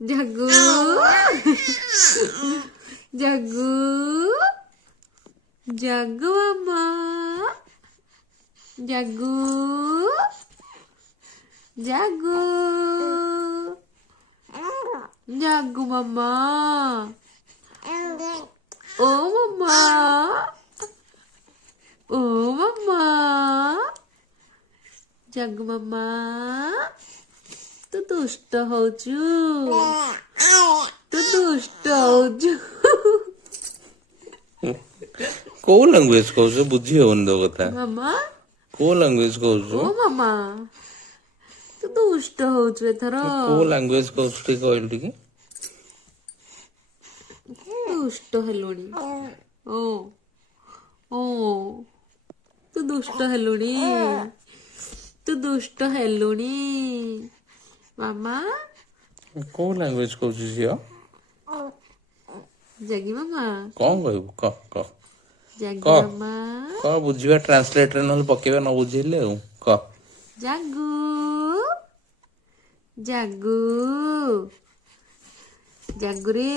जग्गू जग्गू जग्गू अम्मा जग्गू जग्गू जग्गू मम्मा ओ मम्मा ओ मम्मा जग्गू मम्मा तू दुष्ट होचु तू दुष्ट होचु को लैंग्वेज कहूछ बुझी होन दो कथा मामा को लैंग्वेज कहूछ ओ मामा तू दुष्ट होचु एथर को लैंग्वेज कहूछ टी कहल टी दुष्ट हेलुणी ओ ओ तू दुष्ट हेलुणी तू दुष्ट हेलुणी मामा को लैंग्वेज कहूछ झियो जगी मामा कौन कहबू क जगी क मामा क बुझिबा ट्रांसलेटर नल पकेबा न बुझिले क जग्गू जग्गू जग्गू रे